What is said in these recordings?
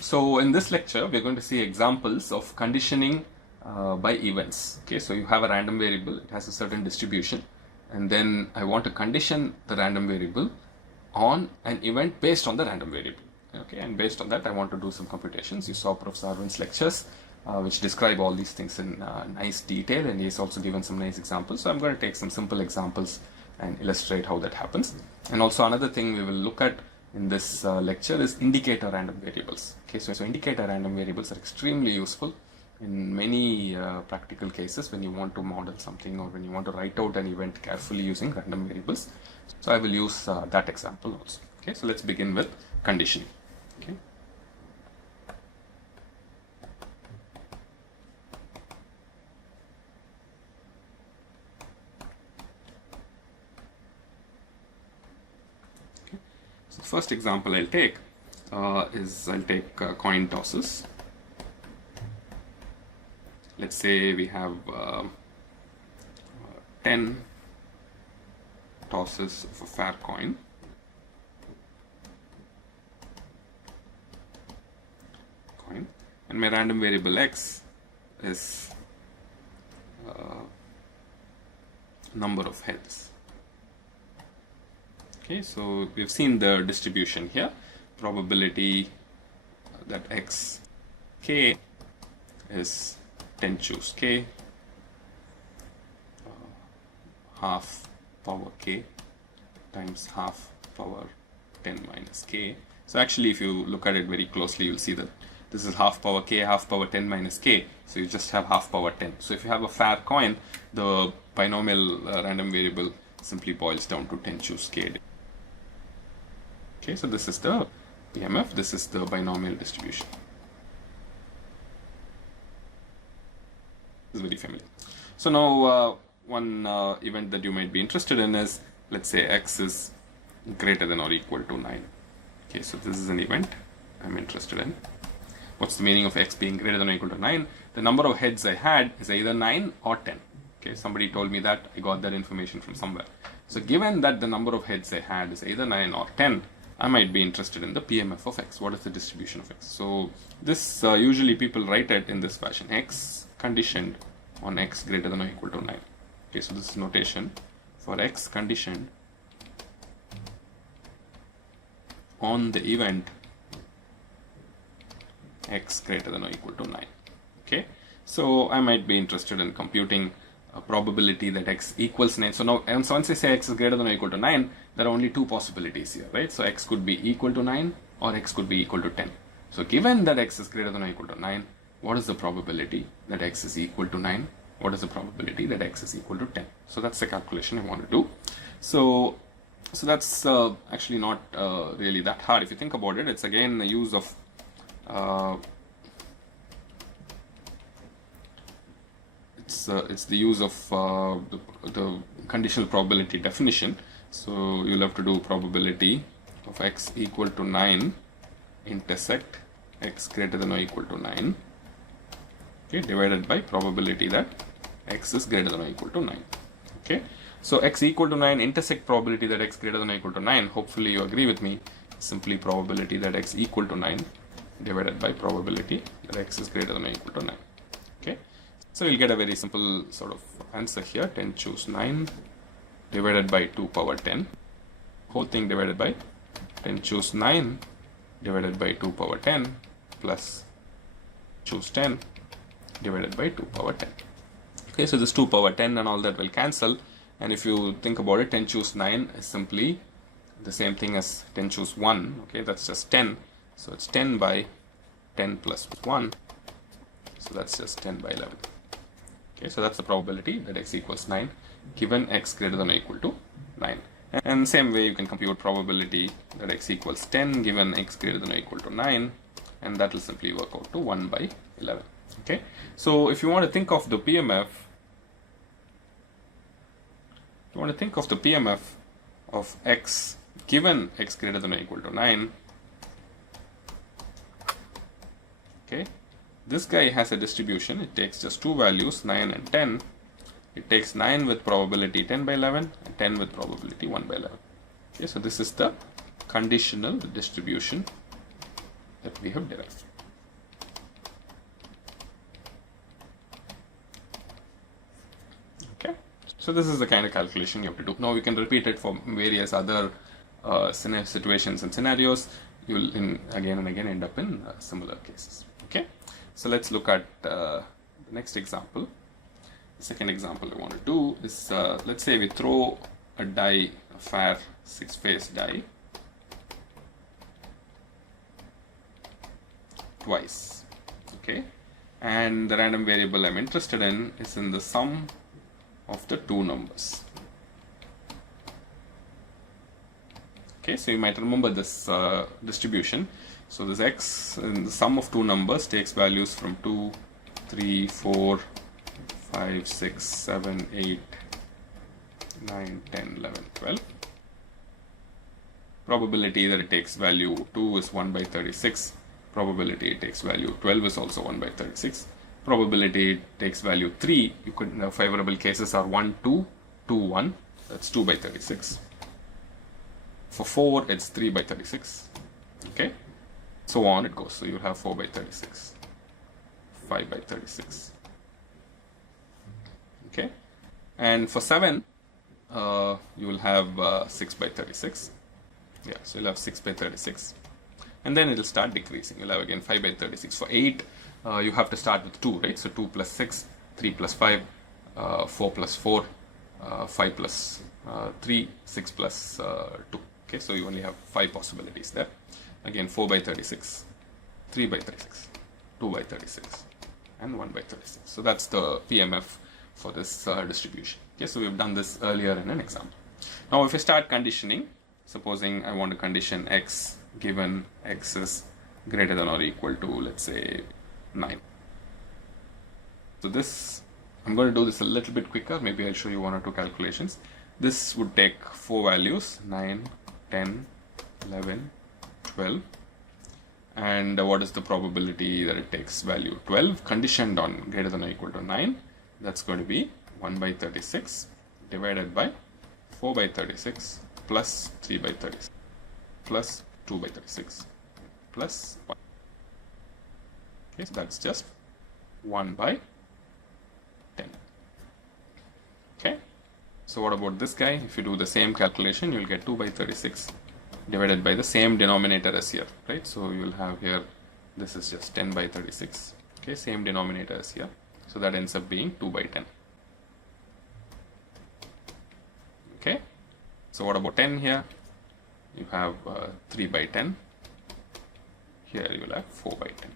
So in this lecture, we're going to see examples of conditioning by events. Okay, so you have a random variable, it has a certain distribution, and then I want to condition the random variable on an event based on the random variable. Okay, and based on that, I want to do some computations. You saw Professor Arvind's lectures, which describe all these things in nice detail, and he's also given some nice examples. So I'm going to take some simple examples and illustrate how that happens. And also another thing we will look at in this lecture is indicator random variables. Okay, so indicator random variables are extremely useful in many practical cases when you want to model something or when you want to write out an event carefully using random variables. So I will use that example also. Okay, so let's begin with conditioning. Okay. So the first example I'll take is I'll take coin tosses. Let's say we have 10 tosses of a fair coin. And my random variable x is number of heads. Okay, so we've seen the distribution here. Probability that x k is 10 choose k, half power k times half power 10 minus k. So actually, if you look at it very closely, you'll see that this is half power k, half power 10 minus k, so you just have half power 10. So if you have a fair coin, the binomial random variable simply boils down to 10 choose k. Okay, so this is the PMF, this is the binomial distribution. This is very familiar. So now one event that you might be interested in is, let's say x is greater than or equal to 9. Okay, so this is an event I'm interested in. What's the meaning of x being greater than or equal to 9? The number of heads I had is either 9 or 10. Okay, somebody told me that, I got that information from somewhere. So given that the number of heads I had is either 9 or 10, I might be interested in the PMF of x. What is the distribution of x? So this usually people write it in this fashion: x conditioned on x greater than or equal to 9. Okay, so this is notation for x conditioned on the event x greater than or equal to 9. Okay, so I might be interested in computing a probability that x equals 9. So now, and so once I say x is greater than or equal to 9, there are only two possibilities here, right? So x could be equal to 9 or x could be equal to 10. So given that x is greater than or equal to 9, what is the probability that x is equal to 9? What is the probability that x is equal to 10? So that's the calculation I want to do. So that's actually not really that hard. If you think about it, it's again the use of it's the use of the conditional probability definition. So you'll have to do probability of x equal to 9 intersect x greater than or equal to 9, okay, divided by probability that x is greater than or equal to 9. Okay, so x equal to 9 intersect probability that x greater than or equal to 9. Hopefully you agree with me. Simply probability that x equal to 9 divided by probability that x is greater than or equal to 9. Okay, so you'll get a very simple sort of answer here: 10 choose 9 divided by 2 power 10, whole thing divided by 10 choose 9 divided by 2 power 10 plus choose 10 divided by 2 power 10. Okay, so this 2 power 10 and all that will cancel, and if you think about it, 10 choose 9 is simply the same thing as 10 choose 1. Okay, that's just 10. So it's 10 by 10 plus 1. So that's just 10 by 11. Okay, so that's the probability that x equals 9 given x greater than or equal to 9. And same way you can compute probability that x equals 10 given x greater than or equal to 9, and that will simply work out to 1 by 11. Okay, so if you want to think of the PMF, of x given x greater than or equal to 9, okay, this guy has a distribution. It takes just two values, 9 and 10. It takes 9 with probability 10 by 11 and 10 with probability 1 by 11. Okay, so this is the conditional distribution that we have derived. So this is the kind of calculation you have to do. Now you can repeat it for various other situations and scenarios. You'll again and again end up in similar cases. Okay, so let's look at the next example. The second example I want to do is, let's say we throw a die, a fair 6-face die, twice. Okay, and the random variable I'm interested in is in the sum of the two numbers. Okay, so you might remember this distribution. So this x in the sum of two numbers takes values from 2, 3, 4, 5, 6, 7, 8, 9, 10, 11, 12. Probability that it takes value 2 is 1 by 36. Probability it takes value 12 is also 1 by 36. Probability it takes value 3, you could, favorable cases are 1, 2, 2, 1, that's 2 by 36. For 4, it's 3 by 36. Okay, so on it goes. So you have 4 by 36, 5 by 36. Okay, and for 7, you will have 6 by 36. Yeah, so you'll have 6 by 36. And then it will start decreasing. You'll have again 5 by 36. For 8, you have to start with 2, right? So 2 plus 6, 3 plus 5, 4 plus 4, 5 plus 3, 6 plus 2. Okay, so you only have 5 possibilities there. Again, 4 by 36, 3 by 36, 2 by 36, and 1 by 36. So that's the PMF for this distribution. Okay, so we've done this earlier in an example. Now, if you start conditioning, supposing I want to condition x given x is greater than or equal to, let's say, 9. So this, I'm going to do this a little bit quicker. Maybe I'll show you 1 or 2 calculations. This would take 4 values, 9, 10, 11, 12. And what is the probability that it takes value 12 conditioned on greater than or equal to 9? That's going to be 1 by 36 divided by 4 by 36 plus 3 by 36 plus 2 by 36 plus 1. Okay, so that's just 1 by 10. Okay, so what about this guy? If you do the same calculation, you'll get 2 by 36 divided by the same denominator as here, right? So you will have here, this is just 10 by 36. Okay, same denominator as here. So that ends up being 2 by 10. Okay, so what about 10 here? You have 3 by 10. Here you will have 4 by 10.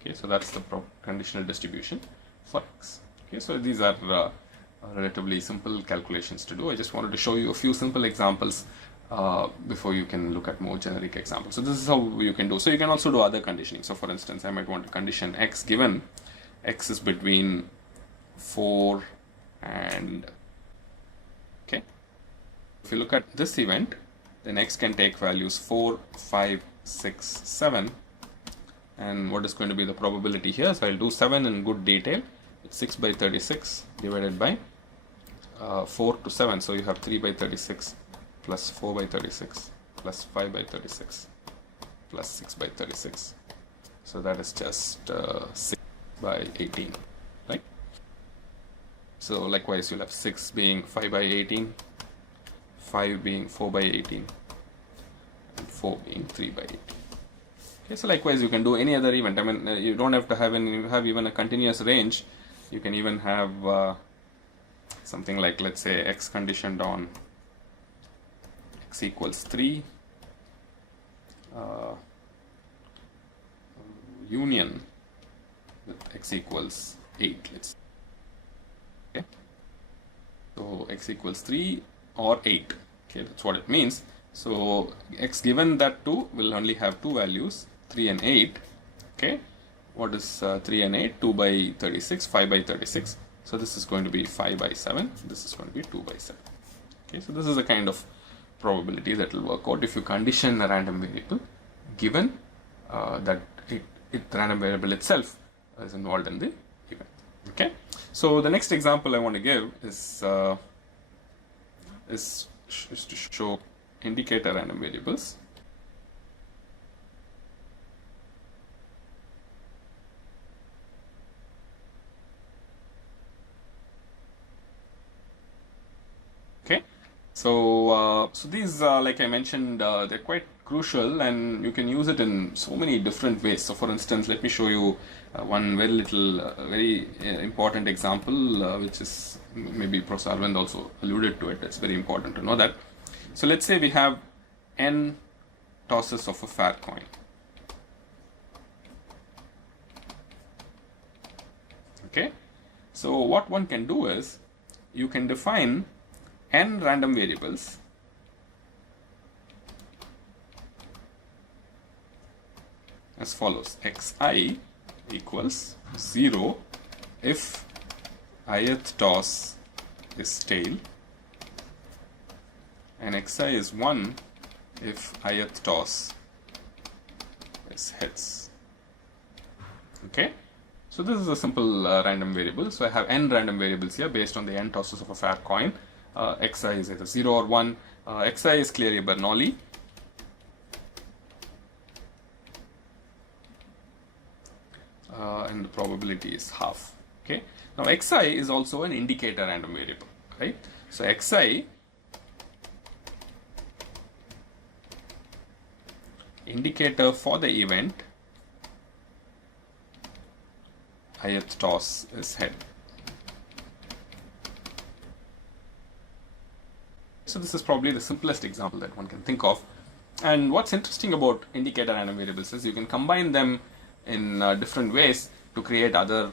Okay, so that's the conditional distribution for x. Okay, so these are relatively simple calculations to do. I just wanted to show you a few simple examples before you can look at more generic examples. So this is how you can do. So you can also do other conditioning. So for instance, I might want to condition x given x is between 4 and, okay, if you look at this event, then x can take values 4, 5, 6, 7. And what is going to be the probability here? So I'll do 7 in good detail. It's 6 by 36 divided by 4 to 7. So you have 3 by 36 plus 4 by 36 plus 5 by 36 plus 6 by 36. So that is just 6 by 18, right? So likewise, you'll have 6 being 5 by 18, 5 being 4 by 18, and 4 being 3 by 18. Okay, so likewise, you can do any other event. I mean, you don't have to have you have even a continuous range. You can even have something like, let's say, x conditioned on x equals 3, union with x equals 8, let's say. Okay, so x equals 3 or 8. Okay, that's what it means. So x given that 2 will only have 2 values, 3 and 8. Okay, what is 3 and 8? 2 by 36, 5 by 36. So this is going to be 5 by 7. This is going to be 2 by 7. Okay, so this is the kind of probability that will work out if you condition a random variable given that the random variable itself is involved in the event. Okay, so the next example I want to give is to show indicator random variables. So these, like I mentioned, they're quite crucial, and you can use it in so many different ways. So for instance, let me show you one very important example, which is maybe Professor Arvind also alluded to it. It's very important to know that. So let's say we have n tosses of a fair coin. Okay, so what one can do is you can define n random variables as follows: xi equals 0 if ith toss is tail, and xi is 1 if ith toss is heads. Okay, so this is a simple random variable. So I have n random variables here based on the n tosses of a fair coin. Xi is either 0 or 1. Xi is clearly Bernoulli. And the probability is half. Okay. Now xi is also an indicator random variable, right? So xi indicator for the event ith toss is head. So this is probably the simplest example that one can think of. And what's interesting about indicator random variables is you can combine them in different ways to create other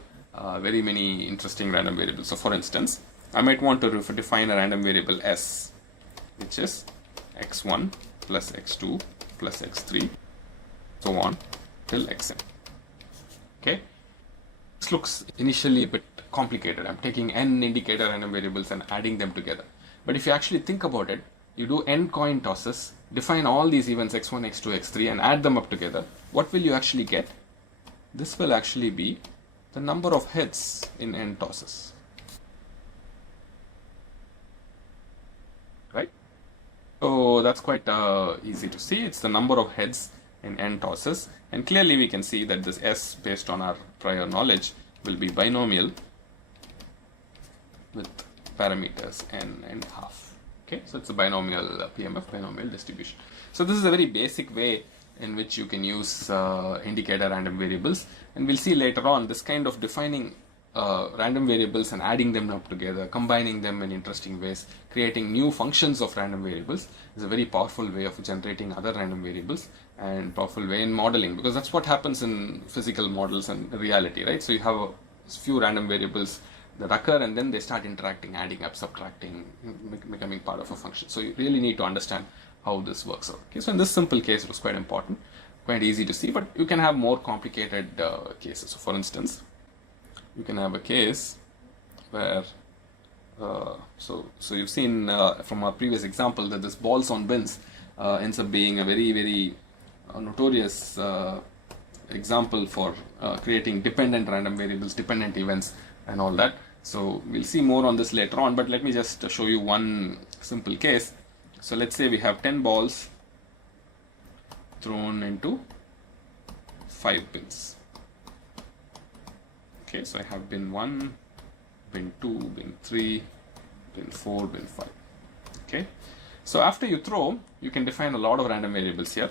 very many interesting random variables. So for instance, I might want to define a random variable s, which is x1 plus x2 plus x3, so on till xn. Okay, this looks initially a bit complicated. I'm taking n indicator random variables and adding them together. But if you actually think about it, you do n coin tosses, define all these events x1, x2, x3 and add them up together. What will you actually get? This will actually be the number of heads in n tosses. Right? So that's quite easy to see. It's the number of heads in n tosses. And clearly we can see that this s, based on our prior knowledge, will be binomial with parameters n and half. Okay, so it's a binomial PMF, binomial distribution. So this is a very basic way in which you can use indicator random variables, and we'll see later on this kind of defining random variables and adding them up together, combining them in interesting ways, creating new functions of random variables is a very powerful way of generating other random variables and powerful way in modeling, because that's what happens in physical models and reality, right? So you have a few random variables that occur and then they start interacting, adding up, subtracting, becoming part of a function. So you really need to understand how this works out. Okay, so in this simple case it was quite important, quite easy to see, but you can have more complicated cases. So for instance, you can have a case where so you've seen from our previous example that this balls on bins ends up being a very notorious example for creating dependent random variables, dependent events and all that. So we'll see more on this later on, but let me just show you one simple case. So let's say we have 10 balls thrown into 5 bins. Okay, so I have bin 1, bin 2, bin 3, bin 4, bin 5. Okay, so after you throw, you can define a lot of random variables here.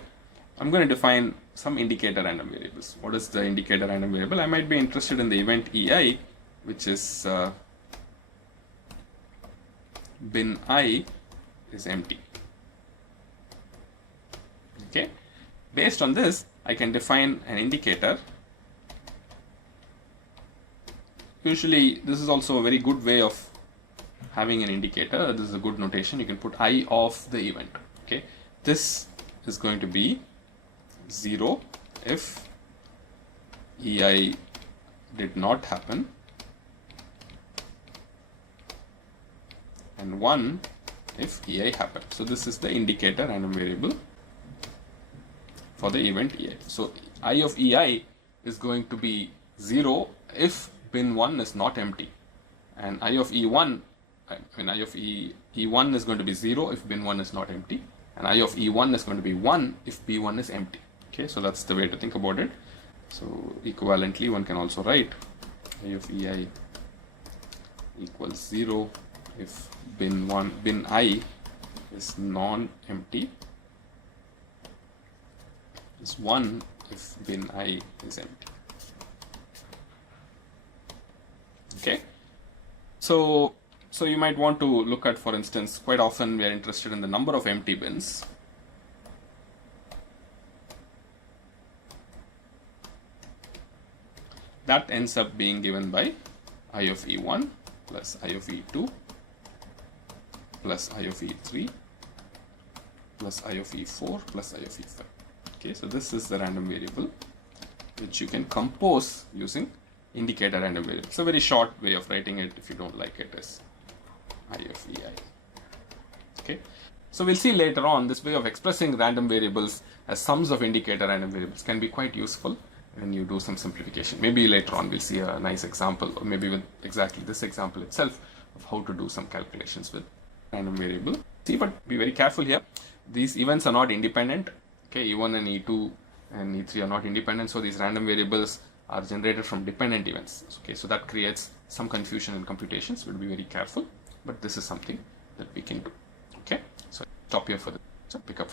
I'm going to define some indicator random variables. What is the indicator random variable? I might be interested in the event EI, which is bin I is empty. Okay, based on this, I can define an indicator. Usually, this is also a very good way of having an indicator. This is a good notation. You can put I of the event. Okay, this is going to be 0 if EI did not happen, and 1 if EI happened. So this is the indicator random variable for the event EI. So I of EI is going to be 0 if bin 1 is not empty, and I of E1, I of E1 is going to be 0 if bin 1 is not empty, and I of E1 is going to be 1 if B1 is empty. Okay, so that's the way to think about it. So equivalently, one can also write I of EI equals 0 if bin I is non-empty is 1 if bin I is empty. Okay, so you might want to look at, for instance, quite often we are interested in the number of empty bins. That ends up being given by I of E1 plus I of E2 plus I of E3 plus I of E4 plus I of E5. Okay, so this is the random variable which you can compose using indicator random variable. It's a very short way of writing it. If you don't like it, is I of EI. Okay, so we'll see later on this way of expressing random variables as sums of indicator random variables can be quite useful when you do some simplification. Maybe later on we'll see a nice example, or maybe with exactly this example itself, of how to do some calculations with random variable. See, but be very careful here. These events are not independent. Okay, E1 and E2 and E3 are not independent, so these random variables are generated from dependent events. Okay, so that creates some confusion in computations. We'll be very careful, but this is something that we can do. Okay, so stop here for the pick up.